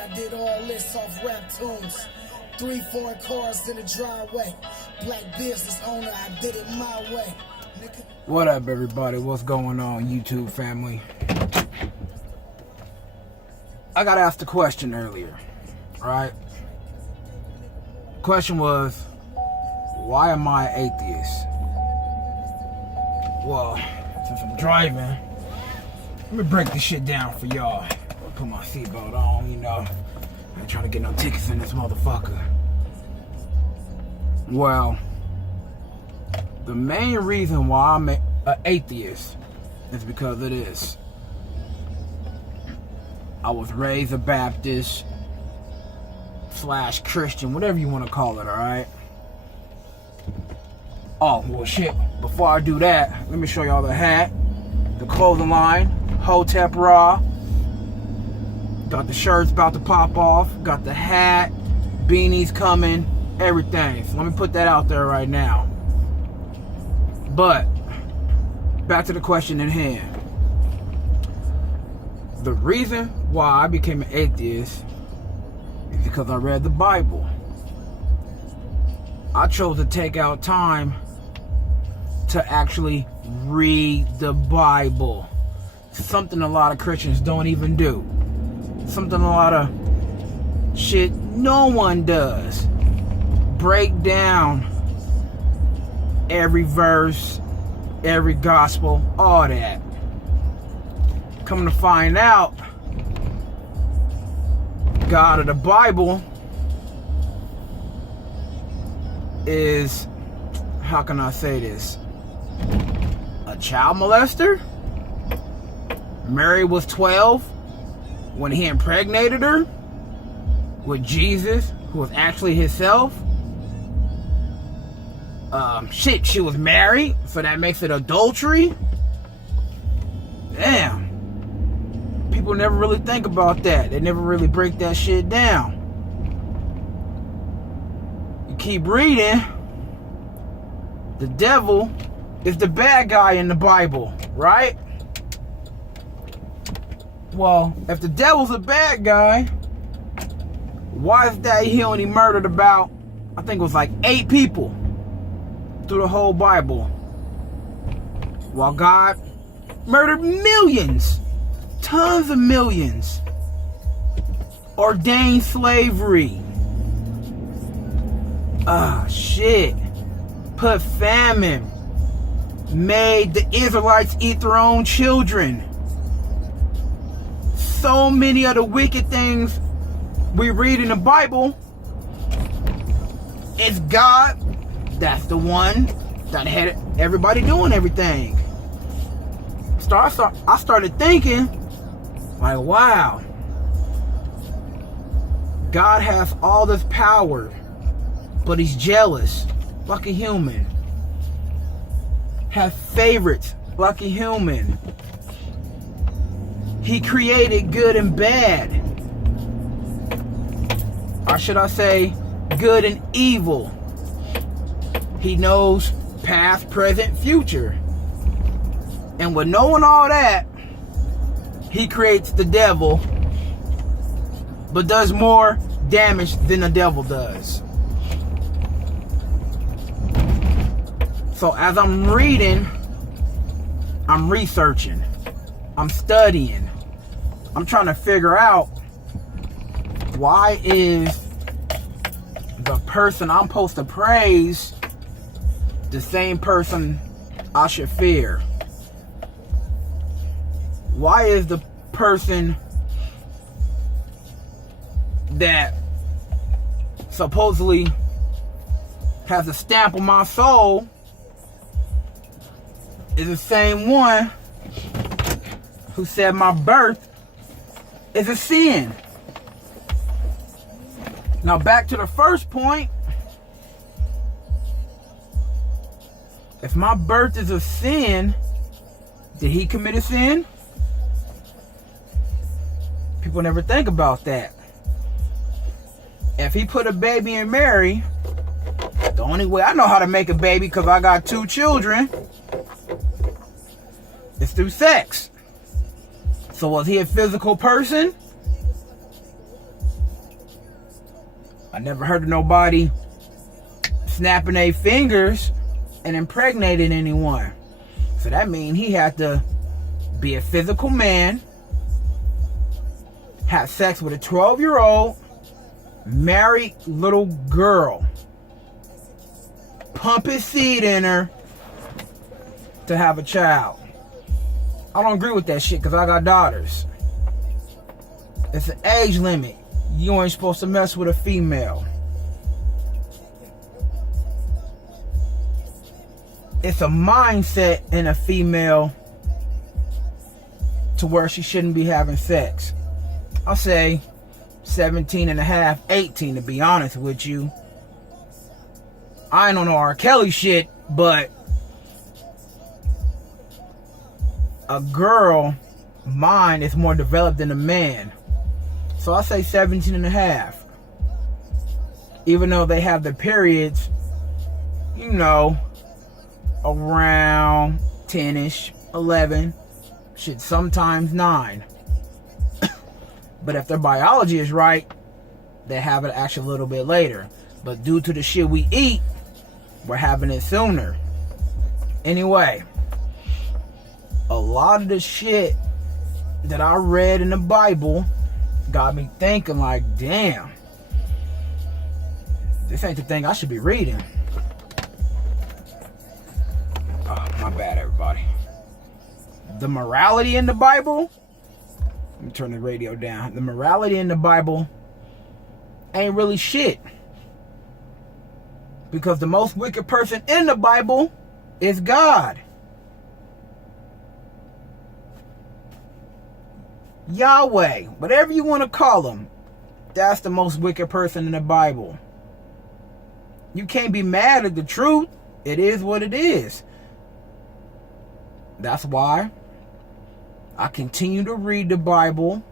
I did all this off rap tunes. 3 foreign cars in the driveway. Black business owner, I did it my way. Nigga. What up, everybody? What's going on, YouTube family? I got asked a question earlier, right? Question was, why am I atheist? Well, since I'm driving, let me break this shit down for y'all. Put my seatbelt on, you know. I ain't trying to get no tickets in this motherfucker. Well, the main reason why I'm an atheist is because of this. I was raised a Baptist / Christian, whatever you want to call it, alright? Oh, well shit, before I do that, let me show y'all the hat, the clothing line, Hotep Raw. Got the shirts about to pop off, got the hat, beanies coming, everything. So let me put that out there right now. But, back to the question at hand. The reason why I became an atheist is because I read the Bible. I chose to take out time to actually read the Bible. Something a lot of Christians don't even do. Something a lot of shit no one does. Break down every verse, every gospel, all that. Come to find out, God of the Bible is, how can I say this? A child molester? Mary was 12 when he impregnated her with Jesus, who was actually himself. Shit, she was married, so that makes it adultery. Damn. People never really think about that. They never really break that shit down. You keep reading, the devil is the bad guy in the Bible, right? Well, if the devil's a bad guy, why is that he only murdered about, I think it was like 8 people through the whole Bible, while God murdered millions, tons of millions, ordained slavery, shit, put famine, made the Israelites eat their own children. So many of the wicked things we read in the Bible, it's God that's the one that had everybody doing everything. I started thinking, like, wow, God has all this power, but he's jealous like a human. Has favorites like a human. He created good and bad. Or should I say, good and evil. He knows past, present, future. And with knowing all that, he creates the devil, but does more damage than the devil does. So as I'm reading, I'm researching, I'm studying, I'm trying to figure out, why is the person I'm supposed to praise the same person I should fear? Why is the person that supposedly has a stamp on my soul is the same one who said my birth is a sin? Now back to the first point. If my birth is a sin, did he commit a sin? People never think about that. If he put a baby in Mary, the only way I know how to make a baby, because I got 2 children, is through sex. So was he a physical person? I never heard of nobody snapping their fingers and impregnating anyone. So that means he had to be a physical man, have sex with a 12-year-old married little girl, pump his seed in her to have a child. I don't agree with that shit because I got daughters. It's an age limit. You ain't supposed to mess with a female. It's a mindset in a female to where she shouldn't be having sex. I'll say 17 and a half, 18 to be honest with you. I ain't on no R. Kelly shit, but a girl mind is more developed than a man. So I say 17 and a half. Even though they have their periods, you know, around 10-ish, 11, shit, sometimes 9. But if their biology is right, they have it actually a little bit later. But due to the shit we eat, we're having it sooner. Anyway, a lot of the shit that I read in the Bible got me thinking like, damn, this ain't the thing I should be reading. Oh, my bad, everybody. The morality in the Bible, let me turn the radio down. The morality in the Bible ain't really shit. Because the most wicked person in the Bible is God. Yahweh, whatever you want to call him, that's the most wicked person in the Bible. You can't be mad at the truth. It is what it is. That's why I continue to read the Bible.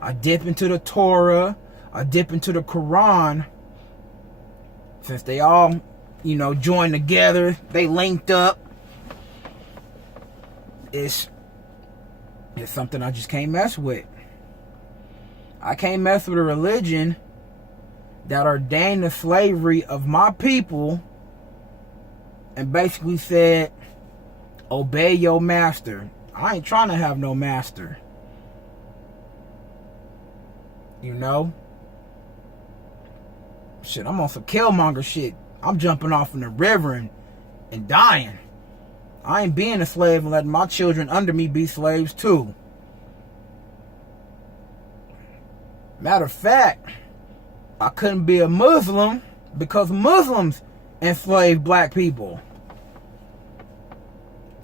I dip into the Torah. I dip into the Quran. Since they all, you know, joined together, they linked up. It's something I just can't mess with. I can't mess with a religion that ordained the slavery of my people and basically said, obey your master. I ain't trying to have no master. You know? Shit, I'm on some Killmonger shit. I'm jumping off in the river and dying. I ain't being a slave and letting my children under me be slaves too. Matter of fact, I couldn't be a Muslim because Muslims enslaved black people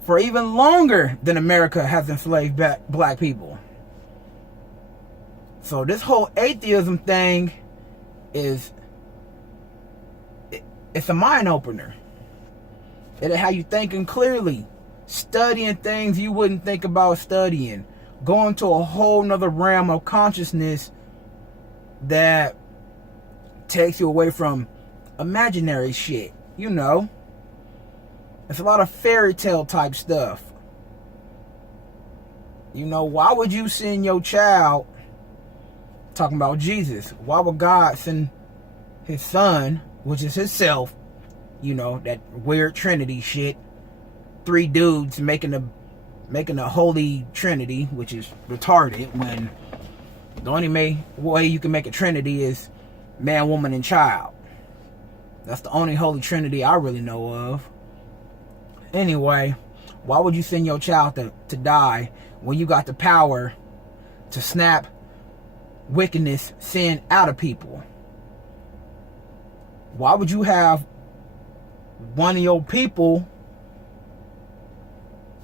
for even longer than America has enslaved black people. So this whole atheism thing is, it's a mind opener. It'll have you thinking clearly, studying things you wouldn't think about studying, going to a whole nother realm of consciousness that takes you away from imaginary shit. You know, it's a lot of fairy tale type stuff. You know, why would you send your child, talking about Jesus, why would God send his son, which is himself, you know, that weird Trinity shit, 3 dudes making a holy Trinity, which is retarded, when the only way you can make a Trinity is man, woman, and child. That's the only holy Trinity I really know of. Anyway, why would you send your child to die when you got the power to snap wickedness, sin out of people? Why would you have one of your people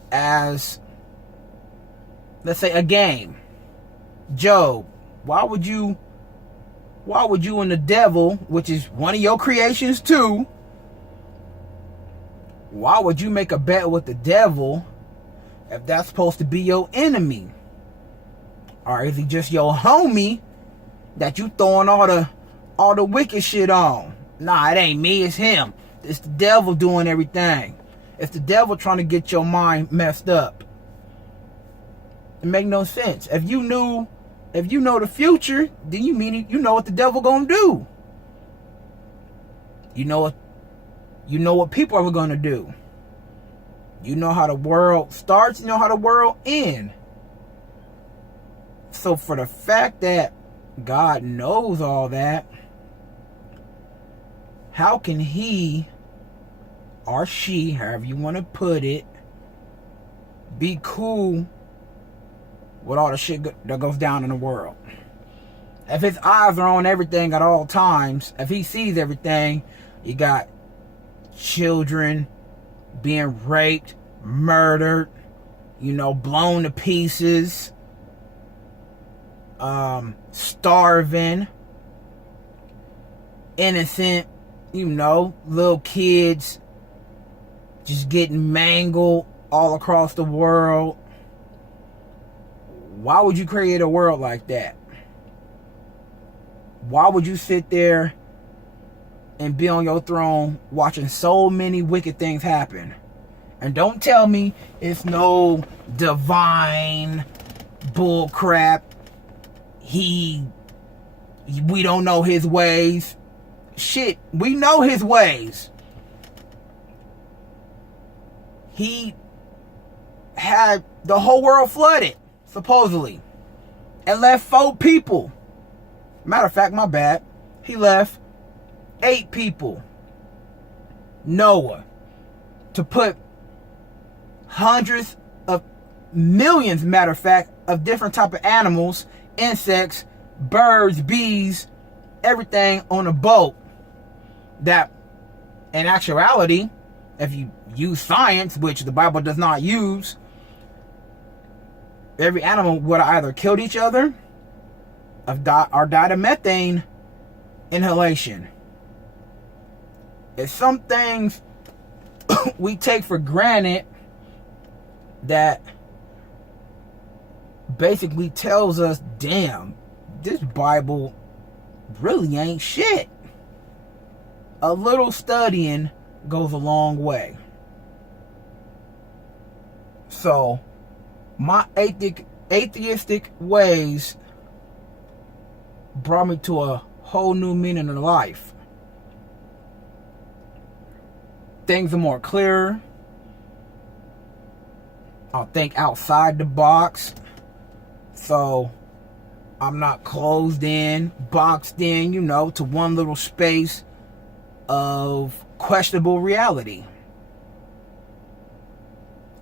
as, let's say, a game? Job. Why would you and the devil, which is one of your creations too, why would you make a bet with the devil if that's supposed to be your enemy? Or is he just your homie that you throwing all the wicked shit on? Nah, it ain't me, it's him. It's the devil doing everything. It's the devil trying to get your mind messed up. It make no sense. If you knew If you know the future, then you mean you know what the devil gonna do. You know what people are gonna do. You know how the world starts, you know how the world ends. So for the fact that God knows all that, how can he or she, however you want to put it, be cool with all the shit that goes down in the world? If his eyes are on everything at all times, if he sees everything, you got children being raped, murdered, blown to pieces, starving, innocent, little kids just getting mangled all across the world. Why would you create a world like that? Why would you sit there and be on your throne watching so many wicked things happen? And don't tell me it's no divine bull crap. We don't know his ways. Shit, we know his ways. He had the whole world flooded, supposedly, and left 4 people. Matter of fact, my bad. He left 8 people. Noah, to put hundreds of millions, matter of fact, of different type of animals, insects, birds, bees, everything on a boat. That, in actuality, if you use science, which the Bible does not use, every animal would have either killed each other or died of methane inhalation. It's some things we take for granted that basically tells us, damn, this Bible really ain't shit. A little studying goes a long way. So, my atheistic ways brought me to a whole new meaning in life. Things are more clearer. I'll think outside the box. So, I'm not closed in, boxed in, to one little space of questionable reality.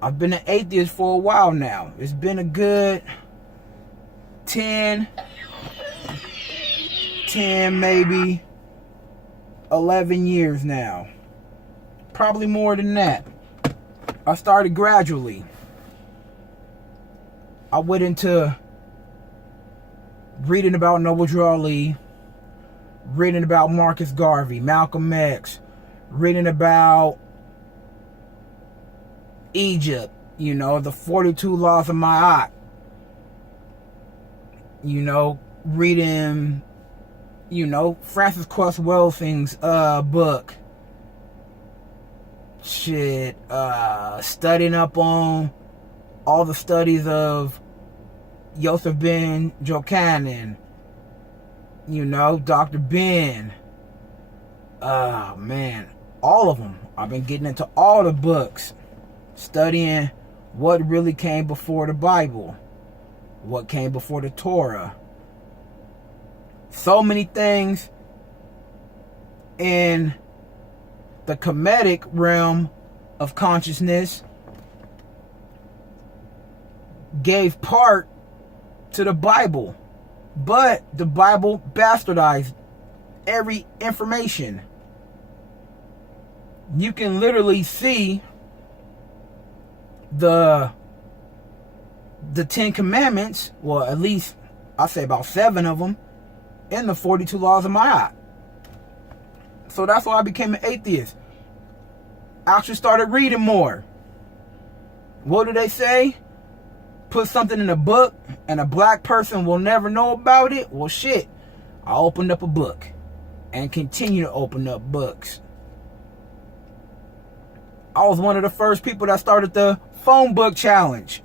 I've been an atheist for a while now. It's been a good 10 maybe 11 years now. Probably more than that. I started gradually. I went into reading about Noble Drew Ali, reading about Marcus Garvey, Malcolm X, reading about Egypt, the 42 Laws of Ma'at, reading, Francis Cress Welsing's book. Shit, studying up on all the studies of Yosef Ben Jochanan, Dr. Ben. Man, all of them. I've been getting into all the books, studying what really came before the Bible, what came before the Torah. So many things in the Kemetic realm of consciousness gave part to the Bible, but the Bible bastardized every information. You can literally see the 10 commandments, well, at least I'll say about 7 of them, in the 42 Laws of Ma'at. So that's why I became an atheist. I actually started reading more. What do they say? Put something in a book and a black person will never know about it? Well, shit. I opened up a book and continue to open up books. I was one of the first people that started the phone book challenge.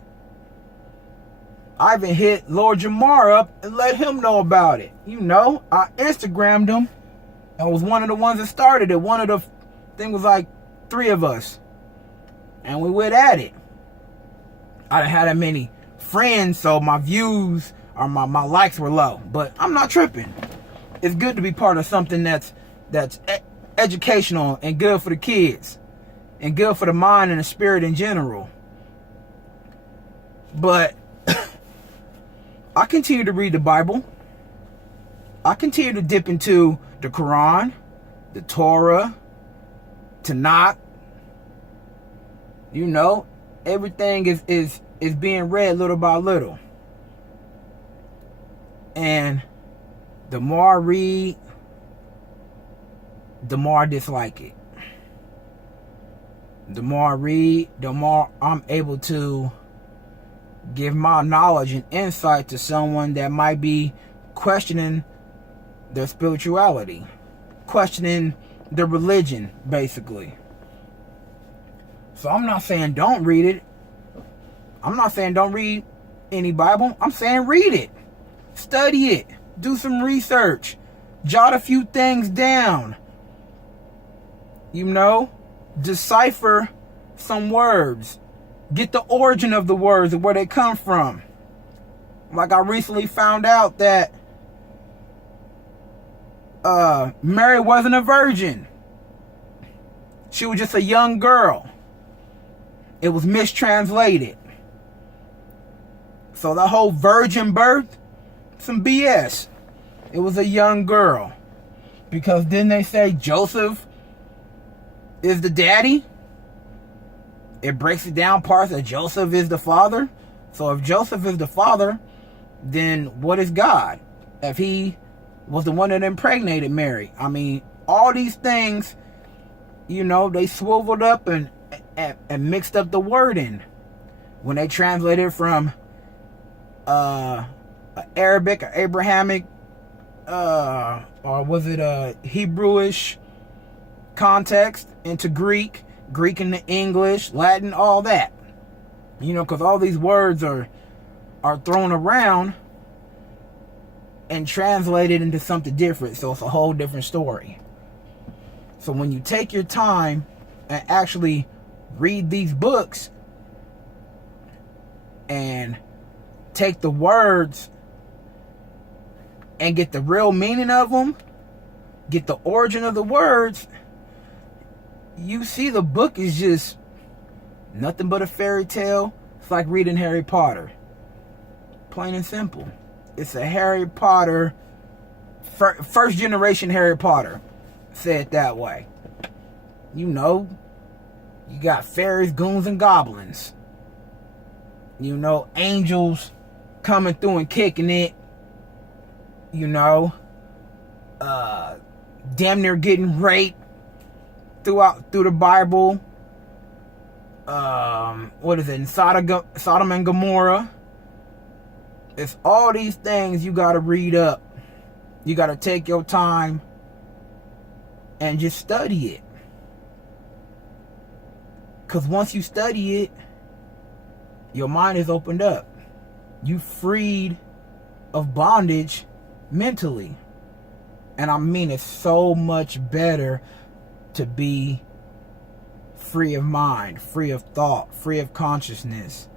I even hit Lord Jamar up and let him know about it. You know, I Instagrammed him. I was one of the ones that started it. One of the thing was like 3 of us. And we went at it. I didn't have that many friends, so my views or my likes were low. But I'm not tripping. It's good to be part of something that's educational and good for the kids. And good for the mind and the spirit in general. But I continue to read the Bible. I continue to dip into the Quran, the Torah, Tanakh. You know, everything is being read little by little. And the more I read, the more I dislike it. The more I read, the more I'm able to give my knowledge and insight to someone that might be questioning their spirituality, questioning their religion, basically. So I'm not saying don't read it. I'm not saying don't read any Bible. I'm saying read it. Study it. Do some research. Jot a few things down. You know, decipher some words. Get the origin of the words and where they come from. Like I recently found out that Mary wasn't a virgin. She was just a young girl. It was mistranslated. So the whole virgin birth, some BS. It was a young girl. Because didn't they say Joseph is the daddy? It breaks it down parts that Joseph is the father. So if Joseph is the father, then what is God? If he was the one that impregnated Mary. I mean, all these things, you know, they swiveled up and mixed up the wording. When they translated from Arabic or Abrahamic, or was it a Hebrewish context into Greek into English, Latin, all that. You know, because all these words are thrown around and translated into something different. So it's a whole different story. So when you take your time and actually read these books and take the words and get the real meaning of them, get the origin of the words, you see the book is just nothing but a fairy tale. It's like reading Harry Potter. Plain and simple. It's a Harry Potter, first generation Harry Potter. Say it that way. You know, you got fairies, goons, and goblins. You know, angels coming through and kicking it. You know, damn near getting raped through the Bible. What is it? Sodom and Gomorrah. It's all these things you got to read up. You got to take your time and just study it. Because once you study it, your mind is opened up. You freed of bondage mentally. And I mean, it's so much better to be free of mind, free of thought, free of consciousness.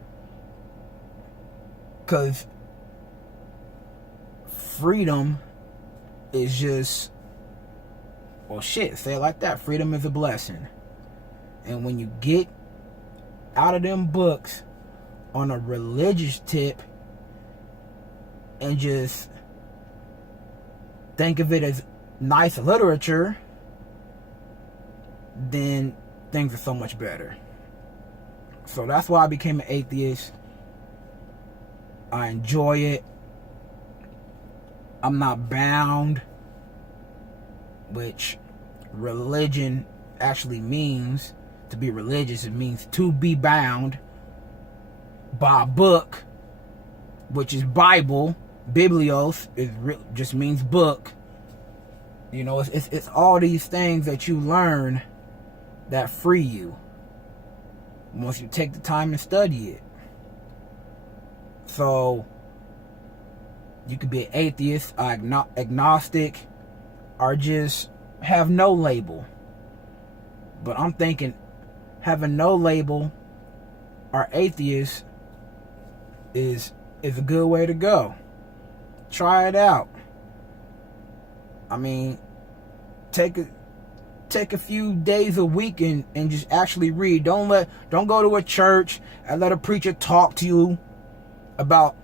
Because freedom is just, well, shit, say it like that. Freedom is a blessing. And when you get out of them books on a religious tip and just think of it as nice literature, then things are so much better. So that's why I became an atheist. I enjoy it. I'm not bound, which religion actually means. To be religious, it means to be bound by a book, which is Bible. Biblios just means book. You know, it's all these things that you learn that free you once you take the time and study it. So You could be an atheist, agnostic, or just have no label. But I'm thinking having no label or atheist is a good way to go. Try it out. I mean, take a few days a week and just actually read. Don't go to a church and let a preacher talk to you about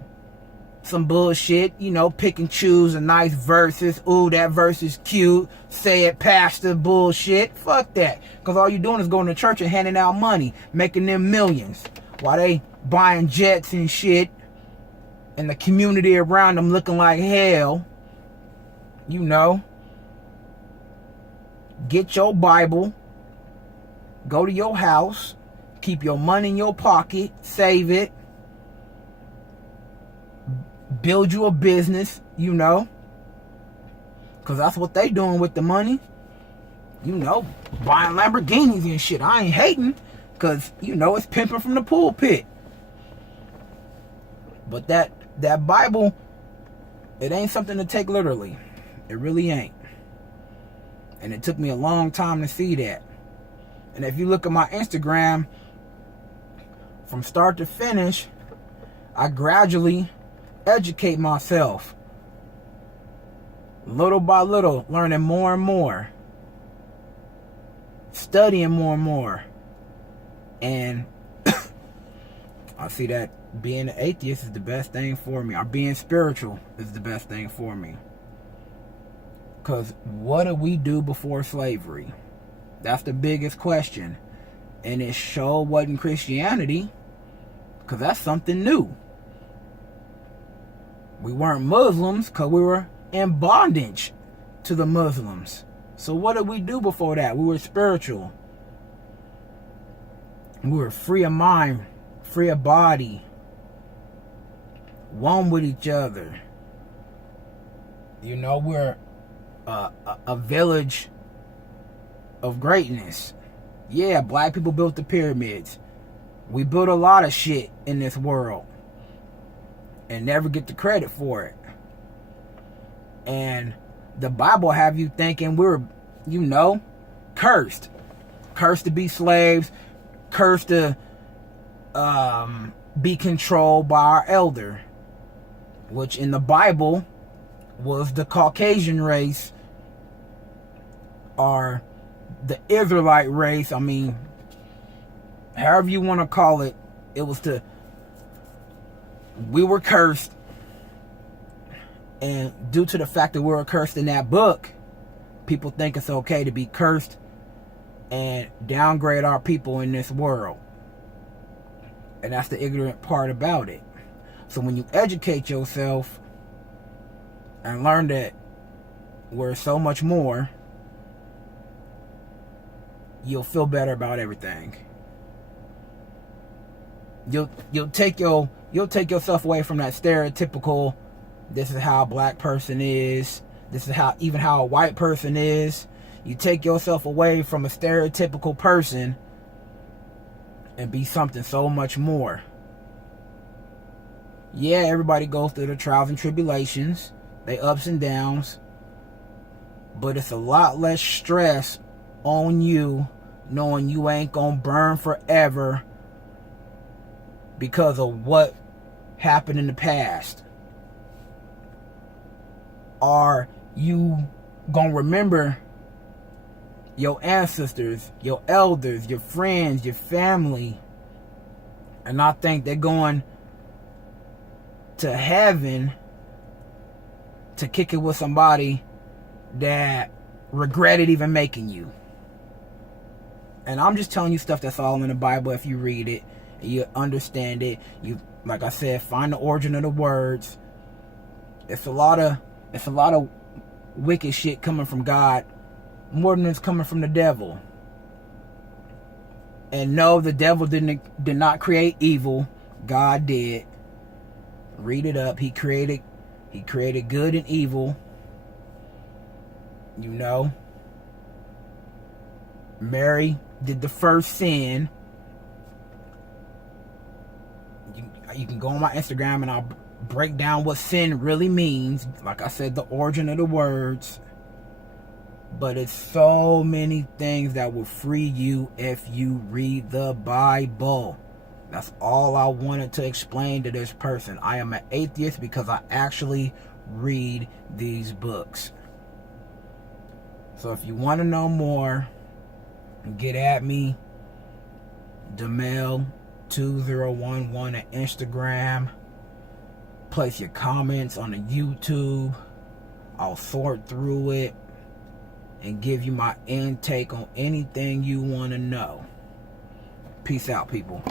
some bullshit, you know, pick and choose a nice verses. Ooh, that verse is cute. Say it, pastor bullshit. Fuck that. Because all you're doing is going to church and handing out money, making them millions, while they buying jets and shit, and the community around them looking like hell. You know, get your Bible, go to your house, keep your money in your pocket, save it, build you a business, you know, because that's what they doing with the money, you know, buying Lamborghinis and shit. I ain't hating, because, you know, it's pimping from the pulpit. But that Bible, it ain't something to take literally. It really ain't. And it took me a long time to see that. And if you look at my Instagram, from start to finish, I gradually educate myself. Little by little, learning more and more. Studying more and more. And I see that being an atheist is the best thing for me. Or being spiritual is the best thing for me. Because what did we do before slavery? That's the biggest question. And it sure wasn't Christianity. Because that's something new. We weren't Muslims because we were in bondage to the Muslims. So what did we do before that? We were spiritual. We were free of mind, free of body, one with each other. You know, we're a village of greatness. Yeah, black people built the pyramids. We built a lot of shit in this world and never get the credit for it. And the Bible have you thinking we're, you know, cursed. Cursed to be slaves. Cursed to be controlled by our elder. Which in the Bible was the Caucasian race. Or the Israelite race. I mean, however you want to call it. It was we were cursed. And due to the fact that we were cursed in that book, people think it's okay to be cursed and downgrade our people in this world. And that's the ignorant part about it. So when you educate yourself and learn that we're so much more, you'll feel better about everything. You'll take yourself away from that stereotypical, this is how a black person is, this is how a white person is. You take yourself away from a stereotypical person and be something so much more. Yeah, everybody goes through the trials and tribulations, they ups and downs, but it's a lot less stress on you knowing you ain't gonna burn forever because of what happened in the past. Are you gonna remember your ancestors, your elders, your friends, your family, and not think they're going to heaven to kick it with somebody that regretted even making you? And I'm just telling you stuff that's all in the Bible. If you read it, you understand it. You, like I said, find the origin of the words. It's a lot of wicked shit coming from God, more than it's coming from the devil. And no, the devil did not create evil. God did. Read it up. He created good and evil. You know. Mary did the first sin. You can go on my Instagram and break down what sin really means. Like I said, the origin of the words. But it's so many things that will free you if you read the Bible. That's all I wanted to explain to this person. I am an atheist because I actually read these books. So if you want to know more, get at me. Demel2011 on Instagram. Place your comments on the YouTube. I'll sort through it and give you my intake on anything you want to know. Peace out, people.